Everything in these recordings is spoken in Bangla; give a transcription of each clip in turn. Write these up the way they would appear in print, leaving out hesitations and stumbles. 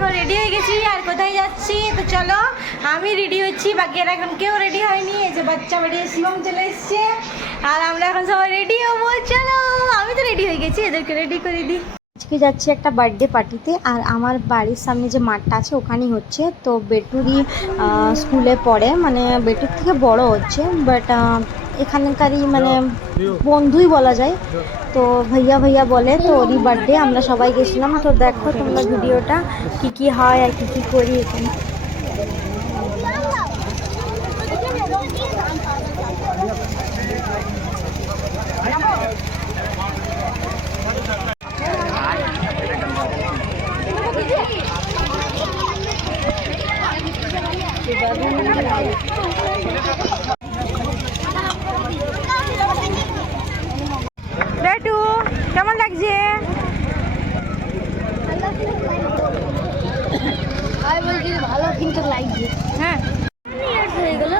এখন রেডি হয়ে গেছি। আর কোথায় যাচ্ছি তো চলো, আমি রেডি হচ্ছি, বাকিরা এখন কেউ রেডি হয়নি। এই যে বাচ্চা বেরিয়ে শিবম চলে এসছে, আর আমরা এখন সবাই রেডি হবো। চলো, আমি তো রেডি হয়ে গেছি, এদেরকে রেডি করে দিই। আজকে যাচ্ছি একটা বার্থডে পার্টিতে, আর আমার বাড়ির সামনে যে মাঠটা আছে ওখানেই হচ্ছে। তো বেটুরি স্কুলে পড়ে, মানে বেটুর থেকে বড় হচ্ছে, বাট এখানকারই মানে বন্ধুই বলা যায়। তো ভাইয়া ভাইয়া বলে, তো ওরই বার্থডে, আমরা সবাই গেছিলাম। তো দেখো তোমরা ভিডিওটা কি হয় আর কি করি এখানে। বেটু কেমন লাগছে? ভালো কিন্তু লাগছে। হ্যাঁ হয়ে গেল।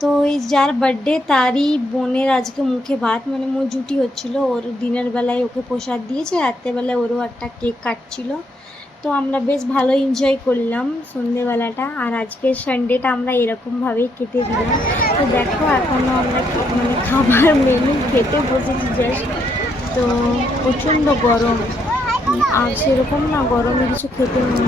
তো এই যার বার্থডে তারই বোনের আজকে মুখে ভাত, মানে মুখ জুটি হচ্ছিলো। ওর দিনের বেলায় ওকে প্রসাদ দিয়েছে, রাত্রেবেলায় ওরও একটা কেক কাটছিল। তো আমরা বেশ ভালো এনজয় করলাম সন্ধেবেলাটা। আর আজকের সানডেটা আমরা এরকমভাবেই কেটে দিলাম। তো দেখো এখনও আমরা মানে খাবার মেনু খেতে বসেছি জাস্ট। তো প্রচণ্ড গরম, আর সেরকম না গরমে কিছু খেতে মন